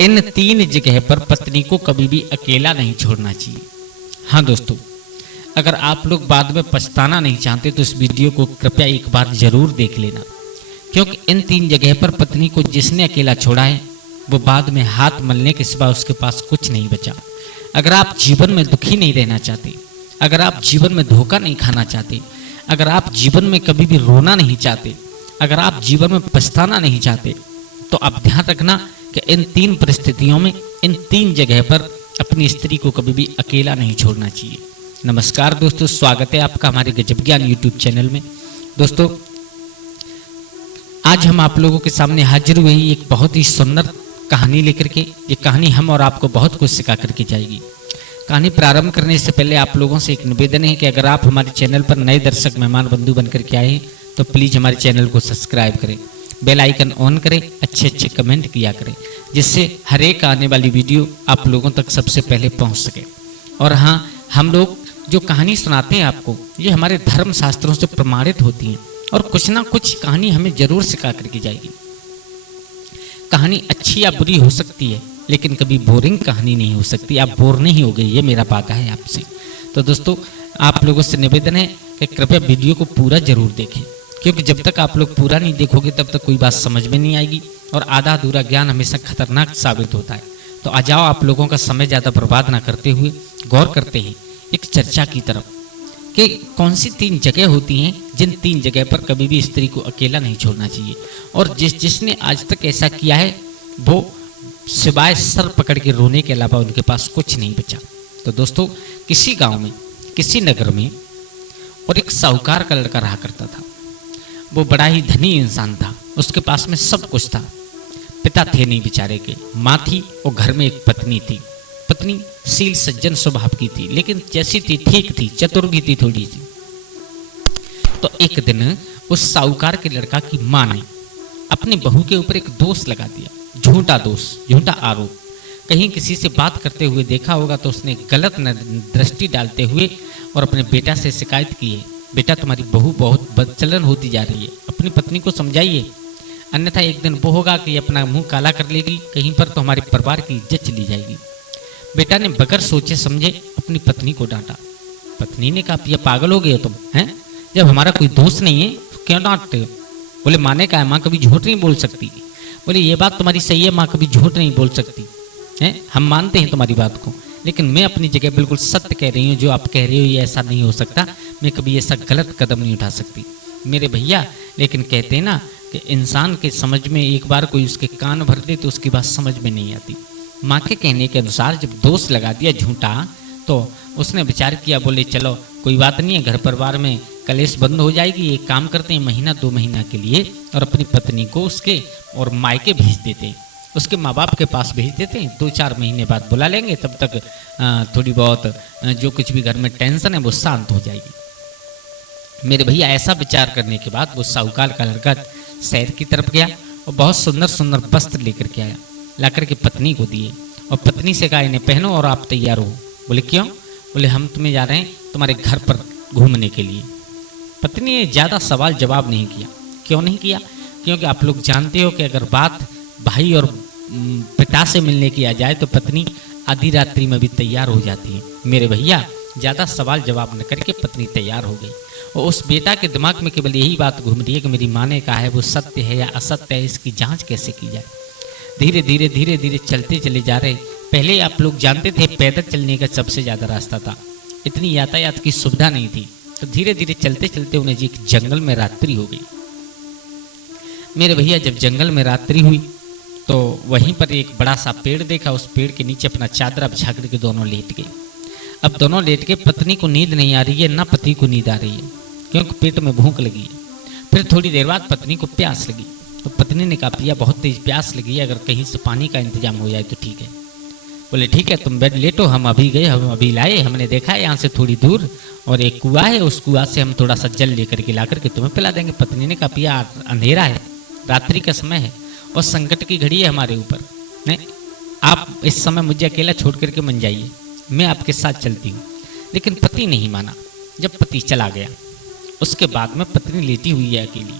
इन 3 जगह पर पत्नी को कभी भी अकेला नहीं छोड़ना चाहिए। हाँ दोस्तों, अगर आप लोग बाद में पछताना नहीं चाहते तो इस वीडियो को कृपया एक बार जरूर देख लेना, क्योंकि इन 3 जगह पर पत्नी को जिसने अकेला छोड़ा है वो बाद में हाथ मलने के सिवा उसके पास कुछ नहीं बचा। अगर आप जीवन में दुखी नहीं रहना चाहते, अगर आप जीवन में धोखा नहीं खाना चाहते, अगर आप जीवन में कभी भी रोना नहीं चाहते, अगर आप जीवन में पछताना नहीं चाहते, तो आप ध्यान रखना कि इन 3 परिस्थितियों में, इन 3 जगह पर अपनी स्त्री को कभी भी अकेला नहीं छोड़ना चाहिए। नमस्कार दोस्तों, स्वागत है आपका हमारे गजब ज्ञान यूट्यूब चैनल में। दोस्तों, आज हम आप लोगों के सामने हाजिर हुए हैं एक बहुत ही सुंदर कहानी लेकर के। ये कहानी हम और आपको बहुत कुछ सिखा करके जाएगी। कहानी प्रारंभ करने से पहले आप लोगों से एक निवेदन है कि अगर आप हमारे चैनल पर नए दर्शक मेहमान बंधु बनकर के आए तो प्लीज़ हमारे चैनल को सब्सक्राइब करें, बेल आइकन ऑन करें, अच्छे कमेंट किया करें, जिससे हर एक आने वाली वीडियो आप लोगों तक सबसे पहले पहुंच सके। और हाँ, हम लोग जो कहानी सुनाते हैं आपको, ये हमारे धर्म शास्त्रों से प्रमाणित होती हैं और कुछ ना कुछ कहानी हमें जरूर सिखा करके जाएगी। कहानी अच्छी या बुरी हो सकती है, लेकिन कभी बोरिंग कहानी नहीं हो सकती। आप बोर नहीं हो गए, ये मेरा वादा है आपसे। तो दोस्तों, आप लोगों से निवेदन है कि कृपया वीडियो को पूरा जरूर देखें, क्योंकि जब तक आप लोग पूरा नहीं देखोगे तब तक कोई बात समझ में नहीं आएगी और आधा अधूरा ज्ञान हमेशा खतरनाक साबित होता है। तो आ जाओ, आप लोगों का समय ज़्यादा बर्बाद ना करते हुए गौर करते हैं एक चर्चा की तरफ कि कौन सी 3 जगह होती हैं जिन 3 जगह पर कभी भी स्त्री को अकेला नहीं छोड़ना चाहिए। और जिसने आज तक ऐसा किया है वो सिवाय सर पकड़ के रोने के अलावा उनके पास कुछ नहीं बचा। तो दोस्तों, किसी गांव में, किसी नगर में और एक साहूकार का लड़का रहा करता था। वो बड़ा ही धनी इंसान था, उसके पास में सब कुछ था। पिता थे नहीं बेचारे के, माँ थी और घर में एक पत्नी थी। पत्नी शील सज्जन स्वभाव की थी, लेकिन जैसी थी ठीक थी, चतुर भी थी थोड़ी सी। तो एक दिन उस साहूकार के लड़का की माँ ने अपनी बहू के ऊपर एक दोष लगा दिया, झूठा दोष, झूठा आरोप। कहीं किसी से बात करते हुए देखा होगा तो उसने गलत दृष्टि डालते हुए और अपने बेटा से शिकायत की है, बेटा तुम्हारी बहू बहुत बदचलन होती जा रही है, अपनी पत्नी को समझाइए, अन्यथा एक दिन वो होगा कि अपना मुंह काला कर लेगी कहीं पर तो हमारे परिवार की इज्जत चली जाएगी। बेटा ने बगैर सोचे समझे अपनी पत्नी को डांटा। पत्नी ने कहा, ये पागल हो गए हो तुम, हैं? जब हमारा कोई दोस्त नहीं है तो क्यों डांटते हो? बोले, माँ ने कहा, माँ कभी झूठ नहीं बोल सकती। बोले, ये बात तुम्हारी सही है, माँ कभी झूठ नहीं बोल सकती है, हम मानते हैं तुम्हारी बात को, लेकिन मैं अपनी जगह बिल्कुल सत्य कह रही हूँ। जो आप कह रहे हो ये ऐसा नहीं हो सकता, मैं कभी ऐसा गलत कदम नहीं उठा सकती मेरे भैया। लेकिन कहते हैं ना कि इंसान के समझ में एक बार कोई उसके कान भर दे तो उसकी बात समझ में नहीं आती। माँ के कहने के अनुसार जब दोष लगा दिया झूठा, तो उसने विचार किया, बोले चलो कोई बात नहीं है, घर परिवार में कलेश बंद हो जाएगी, एक काम करते हैं, महीना 2 महीना के लिए और अपनी पत्नी को उसके और मायके भेज देते हैं, उसके माँ बाप के पास भेज देते हैं। 2-4 महीने बाद बुला लेंगे, तब तक थोड़ी बहुत जो कुछ भी घर में टेंशन है वो शांत हो जाएगी। मेरे भैया, ऐसा विचार करने के बाद वो साहूकार का लड़का शहर की तरफ गया और बहुत सुंदर सुंदर वस्त्र लेकर के आया, लाकर के पत्नी को दिए और पत्नी से कहा, इन्हें पहनो और आप तैयार हो। बोले, क्यों? बोले, हम तुम्हें जा रहे हैं तुम्हारे घर पर घूमने के लिए। पत्नी ने ज़्यादा सवाल जवाब नहीं किया। क्यों नहीं किया? क्योंकि आप लोग जानते हो कि अगर बात भाई और पिता से मिलने की आ जाए तो पत्नी आधी रात्रि में भी तैयार हो जाती है। मेरे भैया, ज़्यादा सवाल जवाब न करके पत्नी तैयार हो गई और उस बेटा के दिमाग में केवल यही बात घूम रही है कि मेरी माँ ने कहा है वो सत्य है या असत्य है, इसकी जांच कैसे की जाए। धीरे धीरे चलते चले जा रहे। पहले आप लोग जानते थे पैदल चलने का सबसे ज़्यादा रास्ता था, इतनी यातायात की सुविधा नहीं थी। तो धीरे धीरे चलते चलते उन्हें एक जंगल में रात्रि हो गई। मेरे भैया, जब जंगल में रात्रि हुई तो वहीं पर एक बड़ा सा पेड़ देखा, उस पेड़ के नीचे अपना चादर बिछा करके दोनों लेट गए। अब दोनों लेट के, पत्नी को नींद नहीं आ रही है, ना पति को नींद आ रही है, क्योंकि पेट में भूख लगी है। फिर थोड़ी देर बाद पत्नी को प्यास लगी, तो पत्नी ने कहा, पिया बहुत तेज प्यास लगी है, अगर कहीं से पानी का इंतजाम हो जाए तो ठीक है। बोले, ठीक है, तुम बेड लेटो, हम अभी गए, हम अभी लाए, हमने देखा है यहाँ से थोड़ी दूर और एक कुआं है, उस कुआं से हम थोड़ा सा जल लेकर के ला करके तुम्हें पिला देंगे। पत्नी ने कहा, पिया अंधेरा है, रात्रि का समय है और संकट की घड़ी है हमारे ऊपर, नहीं आप इस समय मुझे अकेला छोड़ करके मन जाइए, मैं आपके साथ चलती हूँ। लेकिन पति नहीं माना। जब पति चला गया उसके बाद में पत्नी लेटी हुई है अकेली,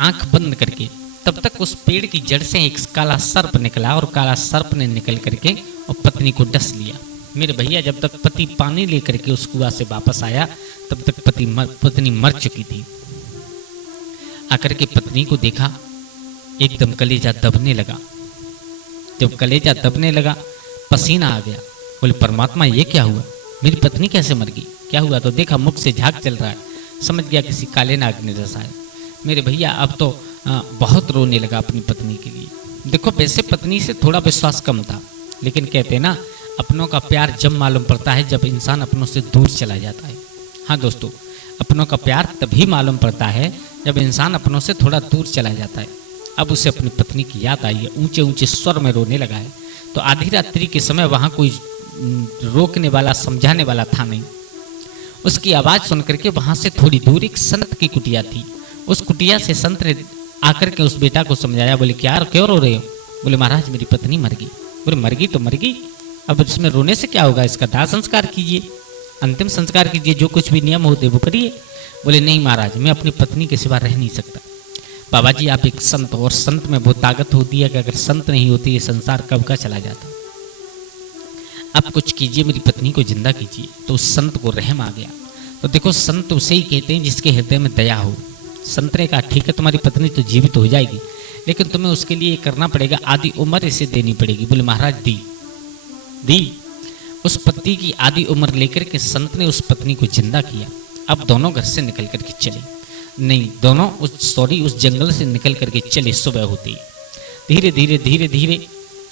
आंख बंद करके तब तक उस पेड़ की जड़ से एक काला सर्प निकला और काला सर्प ने निकल करके और पत्नी को डस लिया। मेरे भैया जब तक पति पानी लेकर के उस कुआं से वापस आया तब तक पत्नी मर चुकी थी। आकर के पत्नी को देखा, एकदम कलेजा दबने लगा। जब कलेजा दबने लगा, पसीना आ गया। बोले परमात्मा ये क्या हुआ, मेरी पत्नी कैसे मर गई, क्या हुआ? तो देखा मुख से झाग चल रहा है, समझ गया किसी काले नाग ने डसा है। मेरे भैया अब तो बहुत रोने लगा अपनी पत्नी के लिए। देखो वैसे पत्नी से थोड़ा विश्वास कम था, लेकिन कहते हैं ना अपनों का प्यार जब मालूम पड़ता है जब इंसान अपनों से दूर चला जाता है। हाँ दोस्तों, अपनों का प्यार तभी मालूम पड़ता है जब इंसान अपनों से थोड़ा दूर चला जाता है। अब उसे अपनी पत्नी की याद आई है, ऊंचे ऊंचे स्वर में रोने लगा है। तो आधी रात्रि के समय वहाँ कोई रोकने वाला समझाने वाला था नहीं। उसकी आवाज़ सुन करके वहाँ से थोड़ी दूर एक संत की कुटिया थी। उस कुटिया से संत ने आकर के उस बेटा को समझाया। बोले क्या क्यों रो रहे हो? बोले महाराज मेरी पत्नी मर गई। बोले मर गई तो मर गई, अब इसमें रोने से क्या होगा, इसका दाह संस्कार कीजिए, अंतिम संस्कार कीजिए, जो कुछ भी नियम होते वो करिए। बोले नहीं महाराज, मैं अपनी पत्नी के सिवा रह नहीं सकता। बाबा जी आप एक संत, और संत में वो ताकत होती है कि अगर संत नहीं होती ये संसार कब का चला जाता। आप कुछ कीजिए, मेरी पत्नी को जिंदा कीजिए। तो उस संत को रहम आ गया। तो देखो संत उसे ही कहते हैं जिसके हृदय में दया हो। संत ने कहा ठीक है तुम्हारी पत्नी तो जीवित हो जाएगी, लेकिन तुम्हें उसके लिए करना पड़ेगा, आधी उम्र इसे देनी पड़ेगी। बोले महाराज दी। उस पत्नी की आधी उम्र लेकर के संत ने उस पत्नी को जिंदा किया। अब दोनों घर से निकल करके चले, नहीं दोनों उस जंगल से निकल करके चले। सुबह होती धीरे धीरे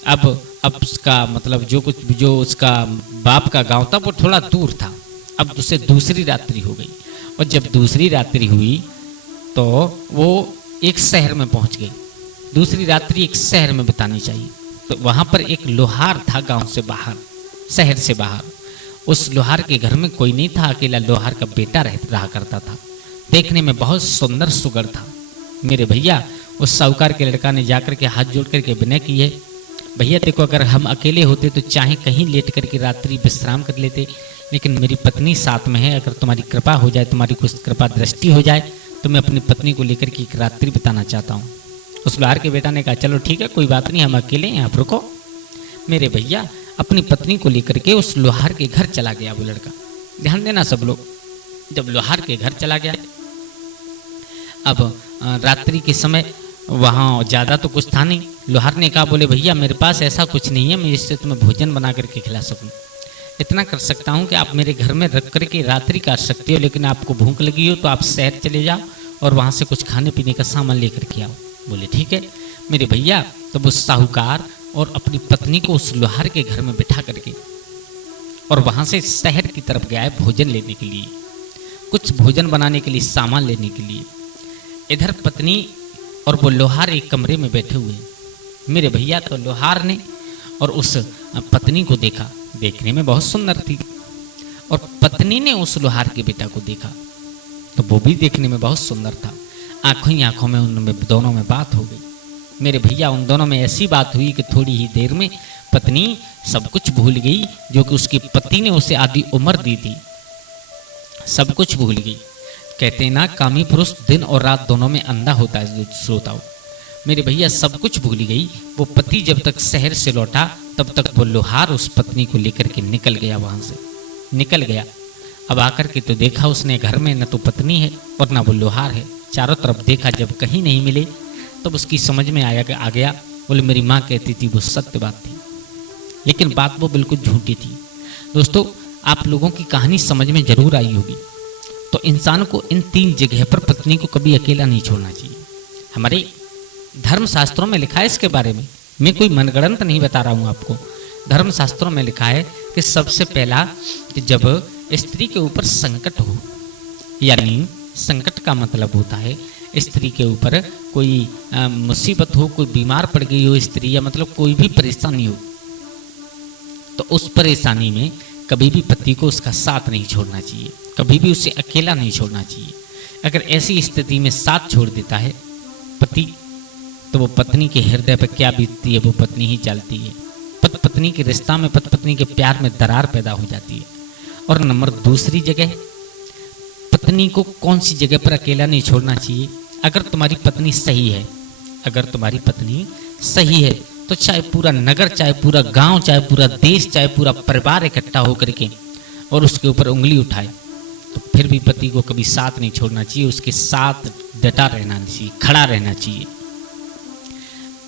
अब उसका मतलब जो उसका बाप का गांव था वो थोड़ा दूर था। अब उसे दूसरी रात्रि हो गई, और जब दूसरी रात्रि हुई तो वो एक शहर में पहुंच गई। दूसरी रात्रि एक शहर में बितानी चाहिए। तो वहां पर एक लोहार था गांव से बाहर, शहर से बाहर। उस लोहार के घर में कोई नहीं था, अकेला लोहार का बेटा रहा करता था। देखने में बहुत सुंदर सुगर था। मेरे भैया उस साहूकार के लड़का ने जाकर के हाथ जोड़ करके विनय की है, भैया देखो अगर हम अकेले होते तो चाहे कहीं लेट करके रात्रि विश्राम कर लेते, लेकिन मेरी पत्नी साथ में है, अगर तुम्हारी कृपा हो जाए, तुम्हारी कुछ कृपा दृष्टि हो जाए तो मैं अपनी पत्नी को लेकर के एक रात्रि बिताना चाहता हूँ। उस लोहार के बेटा ने कहा चलो ठीक है कोई बात नहीं, हम अकेले हैं, आप रुको। मेरे भैया अपनी पत्नी को लेकर के उस लोहार के घर चला गया वो लड़का। ध्यान देना सब लोग, जब लोहार के घर चला गया, अब रात्रि के समय वहाँ ज़्यादा तो कुछ था नहीं। लोहार ने कहा बोले भैया मेरे पास ऐसा कुछ नहीं है मैं इससे तुम्हें भोजन बना करके खिला सकूं। इतना कर सकता हूँ कि आप मेरे घर में रख करके रात्रि काट सकते हो, लेकिन आपको भूख लगी हो तो आप शहर चले जाओ और वहाँ से कुछ खाने पीने का सामान लेकर के आओ। बोले ठीक है। मेरे भैया तब उस साहूकार और अपनी पत्नी को उस लोहार के घर में बिठा करके और वहाँ से शहर की तरफ गया है भोजन लेने के लिए, कुछ भोजन बनाने के लिए, सामान लेने के लिए। इधर पत्नी और वो लोहार एक कमरे में बैठे हुए। मेरे भैया तो लोहार ने और उस पत्नी को देखा, देखने में बहुत सुंदर थी, और पत्नी ने उस लोहार के बेटा को देखा तो वो भी देखने में बहुत सुंदर था। आंखों ही आंखों में उनमें दोनों में बात हो गई। मेरे भैया उन दोनों में ऐसी बात हुई कि थोड़ी ही देर में पत्नी सब कुछ भूल गई जो कि उसके पति ने उसे आधी उम्र दी थी, सब कुछ भूल गई। कहते हैं ना कामी पुरुष दिन और रात दोनों में अंधा होता है श्रोताओं। मेरे भैया सब कुछ भूल गई। वो पति जब तक शहर से लौटा तब तक वो लोहार उस पत्नी को लेकर के निकल गया, वहां से निकल गया। अब आकर के तो देखा उसने घर में न तो पत्नी है और न वो लोहार है। चारों तरफ देखा, जब कहीं नहीं मिले तब उसकी समझ में आ गया। बोले मेरी माँ कहती थी वो सत्य बात थी, लेकिन बात वो बिल्कुल झूठी थी। दोस्तों आप लोगों की कहानी समझ में जरूर आई होगी। तो इंसान को इन 3 जगह पर पत्नी को कभी अकेला नहीं छोड़ना चाहिए। हमारे धर्म शास्त्रों में लिखा है इसके बारे में, मैं कोई मनगढ़ंत नहीं बता रहा हूँ आपको। धर्म शास्त्रों में लिखा है कि सबसे पहला कि जब स्त्री के ऊपर संकट हो, यानी संकट का मतलब होता है स्त्री के ऊपर कोई मुसीबत हो, कोई बीमार पड़ गई हो स्त्री, या मतलब कोई भी परेशानी हो, तो उस परेशानी में कभी भी पति को उसका साथ नहीं छोड़ना चाहिए, कभी भी उसे अकेला नहीं छोड़ना चाहिए। अगर ऐसी स्थिति में साथ छोड़ देता है पति, तो वो पत्नी के हृदय पर क्या बीतती है वो पत्नी ही जानती है। पति पत्नी के रिश्ता में, पति पत्नी के प्यार में दरार पैदा हो जाती है। और नंबर दूसरी जगह, पत्नी को कौन सी जगह पर अकेला नहीं छोड़ना चाहिए। अगर तुम्हारी पत्नी सही है, अगर तुम्हारी पत्नी सही है तो चाहे पूरा नगर, चाहे पूरा गांव, चाहे पूरा देश, चाहे पूरा परिवार इकट्ठा होकर के और उसके ऊपर उंगली उठाए तो फिर भी पति को कभी साथ नहीं छोड़ना चाहिए, उसके साथ डटा रहना चाहिए, खड़ा रहना चाहिए।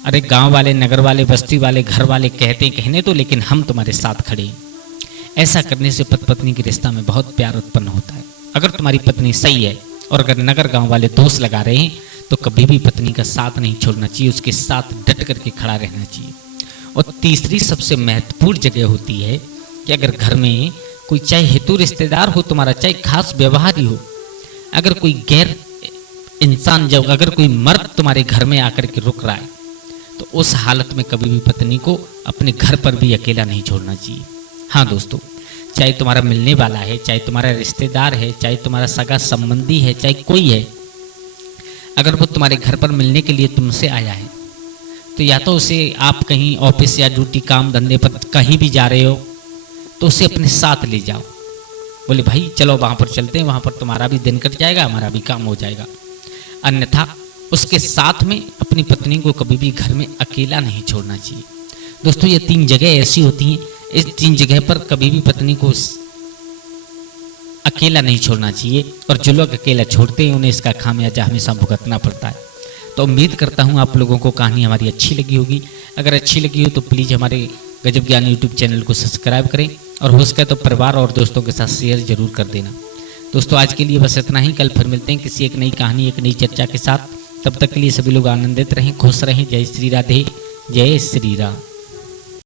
अरे गांव वाले, नगर वाले, बस्ती वाले, घर वाले कहने तो, लेकिन हम तुम्हारे साथ खड़े हैं। ऐसा करने से पति पत्नी के रिश्ता में बहुत प्यार उत्पन्न होता है। अगर तुम्हारी पत्नी सही है और अगर नगर गांव वाले दोष लगा रहे हैं तो कभी भी पत्नी का साथ नहीं छोड़ना चाहिए, उसके साथ डट करके खड़ा रहना चाहिए। और तीसरी सबसे महत्वपूर्ण जगह होती है कि अगर घर में कोई, चाहे हितू रिश्तेदार हो तुम्हारा, चाहे खास व्यवहारी हो, अगर कोई गैर इंसान, जब अगर कोई मर्द तुम्हारे घर में आकर के रुक रहा है तो उस हालत में कभी भी पत्नी को अपने घर पर भी अकेला नहीं छोड़ना चाहिए। हाँ दोस्तों, चाहे तुम्हारा मिलने वाला है, चाहे तुम्हारा रिश्तेदार है, चाहे तुम्हारा सगा संबंधी है, चाहे कोई है, अगर वो तुम्हारे घर पर मिलने के लिए तुमसे आया है तो या तो उसे आप कहीं ऑफिस या ड्यूटी, काम धंधे पर कहीं भी जा रहे हो तो उसे अपने साथ ले जाओ। बोले भाई चलो वहाँ पर चलते हैं, वहाँ पर तुम्हारा भी दिन कट जाएगा, हमारा भी काम हो जाएगा। अन्यथा उसके साथ में अपनी पत्नी को कभी भी घर में अकेला नहीं छोड़ना चाहिए। दोस्तों, ये 3 जगह ऐसी होती हैं, इस 3 जगह पर कभी भी पत्नी को अकेला नहीं छोड़ना चाहिए और जो लोग अकेला छोड़ते हैं उन्हें इसका खामियाजा हमेशा भुगतना पड़ता है। तो उम्मीद करता हूँ आप लोगों को कहानी हमारी अच्छी लगी होगी। अगर अच्छी लगी हो तो प्लीज़ हमारे गजब ज्ञान यूट्यूब चैनल को सब्सक्राइब करें और हो सके तो परिवार और दोस्तों के साथ शेयर जरूर कर देना। दोस्तों, आज के लिए बस इतना ही। कल फिर मिलते हैं किसी एक नई कहानी, एक नई चर्चा के साथ। तब तक के लिए सभी लोग आनंदित रहें, खुश रहें। जय श्री राधे, जय श्री राम।